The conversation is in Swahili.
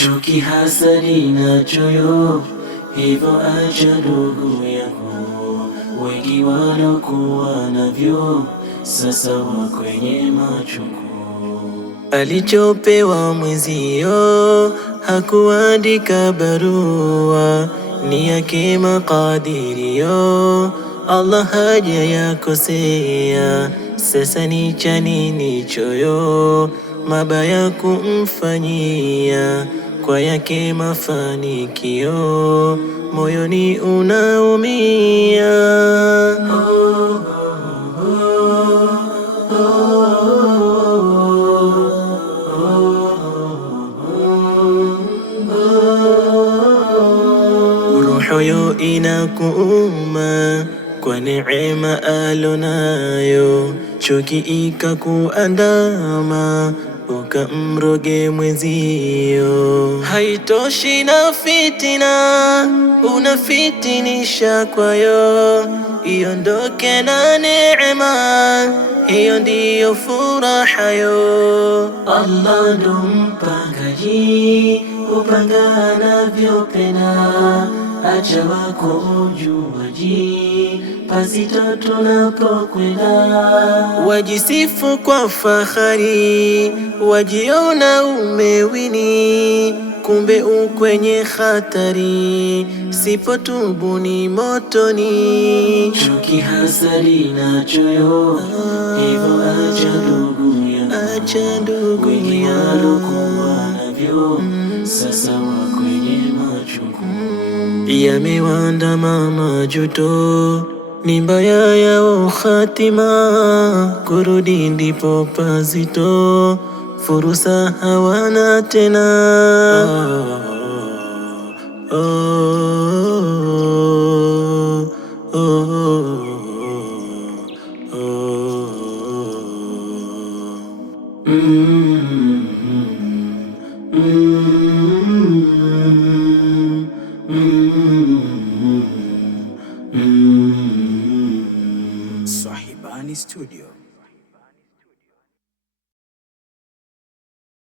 chuki, hasadi na choyo, hivyo acha ndugu yako. Wengi walokuwa navyo sasa wa kwenye machungu. Alichopewa mwenzio hakuandika barua, ni yake makadirio, Allah haja yakosea. Sasa ni cha nini choyo, mabaya kumfanyia, kwa yake mafanikio, moyoni unaumia. Roho inakuuma kwa neema alonayo, chuki ikakuandama ukamroge mwenzio. Haitoshi na fitina unafitinisha kwayo, iondoke na neema, hiyo ndiyo furahayo. Allah ndo mpangaji, upanga anavyopenda, acha wako ujuaji, pasito tunapokwenda. Wajisifu kwa fahari, wajiona umewini, kumbe ukwenye hatari, sipotubu ni motoni. Chuki, hasadi na choyo, hivyo acha ndugu yangu. Wengi walokuwa navyo sasa wa kwenye machungu. Yamewaandama majuto, ni mbaya yao hatima, kurudi ndipo pazito, fursa hawana tena. Swahibani Studio.